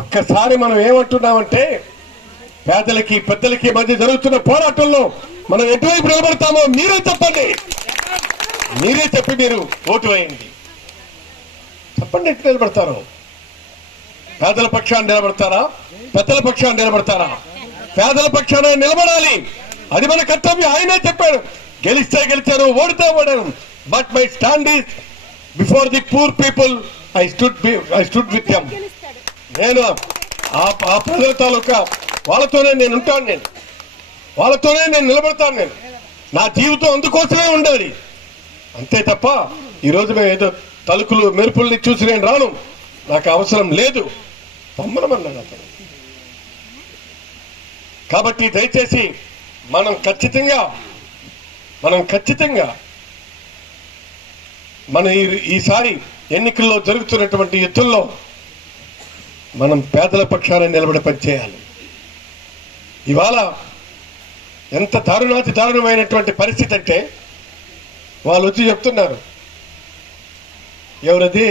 ఒక్కసారి మనం ఏమంటున్నామంటే పేదలకి పెద్దలకి మధ్య జరుగుతున్న పోరాటంలో మనం ఎటువైపు నిలబడతామో మీరే చెప్పండి. మీరే చెప్పి మీరు ఓటు వేయండి. చెప్పండి, ఎటు నిలబడతారు? పేదల పక్షాన్ని నిలబడతారా, పెద్దల పక్షాన్ని నిలబడతారా? పేదల పక్షాన్ని నిలబడాలి, అది మన కర్తవ్యం. ఆయనే చెప్పాడు, గెలిస్తే గెలిచారు, ఓడితే ఓడాను, but my stand is before the poor people. I stood with them. నేను ఆ ప్రజల తాలూకా వాళ్ళతోనే నేను ఉంటాను, వాళ్ళతోనే నేను నిలబడతాను. నా జీవితం అందుకోసమే ఉండాలి, అంతే తప్ప ఈరోజు మేము ఏదో తలుకులు మెరుపుల్ని చూసి నేను రాను, నాకు అవసరం లేదు, తమ్మనమన్నాడు అతను. కాబట్టి దయచేసి మనం ఖచ్చితంగా మన ఈసారి ఎన్నికల్లో జరుగుతున్నటువంటి యుద్ధంలో మనం పేదల పక్షాన నిలబడి పనిచేయాలి. ఇవాళ ఎంత దారుణాతి దారుణమైనటువంటి పరిస్థితి అంటే, వాళ్ళు వచ్చి చెప్తున్నారు, ఎవరది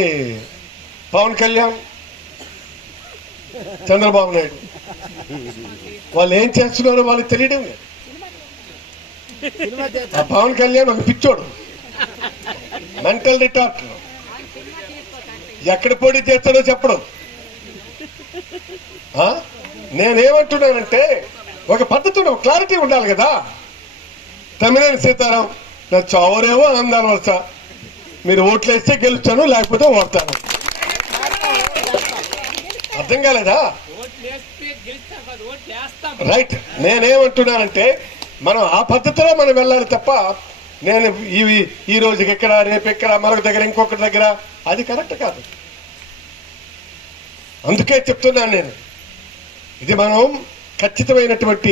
పవన్ కళ్యాణ్, చంద్రబాబు నాయుడు, వాళ్ళు ఏం చేస్తున్నారో వాళ్ళకి తెలియడం లేదు. ఆ పవన్ కళ్యాణ్ ఒక పిచ్చోడు, మెంటల్ రిటార్ట్, ఎక్కడ పోటీ చేస్తాడో చెప్పడం. నేనేమంటున్నానంటే ఒక పద్ధతి, ఒక క్లారిటీ ఉండాలి కదా. తమ్మినేని సీతారాం నా చావరేమో అందాల వరుస, మీరు ఓట్లు వేస్తే గెలుస్తాను, లేకపోతే ఓడతాను. అర్థం కాలేదా? రైట్. నేనేమంటున్నానంటే మనం ఆ పద్ధతిలో మనం వెళ్ళాలి తప్ప, నేను ఈ రోజుకి ఎక్కడ, రేపు ఎక్కడ, మరొక దగ్గర, ఇంకొకటి దగ్గర, అది కరెక్ట్ కాదు. అందుకే చెప్తున్నాను నేను, ఇది మనం ఖచ్చితమైనటువంటి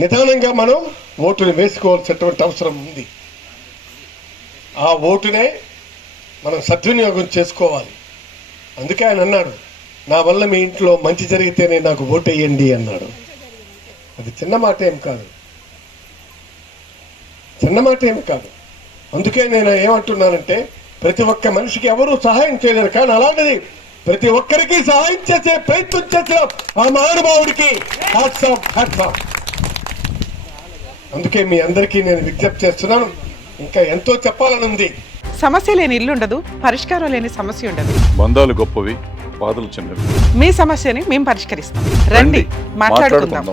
నిదానంగా మనం ఓటుని వేసుకోవాల్సినటువంటి అవసరం ఉంది. ఆ ఓటునే మనం సద్వినియోగం చేసుకోవాలి. అందుకే ఆయన అన్నాడు, నా వల్ల మీ ఇంట్లో మంచి జరిగితేనే నాకు ఓటు వేయండి అన్నాడు. అది చిన్న మాట ఏం కాదు, చిన్న మాట ఏమి కాదు. అందుకే నేను ఏమంటున్నానంటే, ప్రతి ఒక్క మనిషికి ఎవరూ సహాయం చేయలేరు, కానీ అలాంటిది ప్రతి ఒక్కరికి సహాయం చేసే ప్రయత్నం చేసిన ఆ మహానుభావుడికి హ్యాట్స్ ఆఫ్. అందుకే మీ అందరికీ నేను విజ్ఞప్తి చేస్తున్నాను, ఇంకా ఎంతో చెప్పాలని ఉంది. సమస్య లేని ఇల్లు ఉండదు, పరిష్కారం లేని సమస్య ఉండదు. బంధాలు గొప్పవి, బాధలు చిన్నవి. మీ సమస్యని మేము పరిష్కరిస్తాం. రండి, మాట్లాడుకుందాం.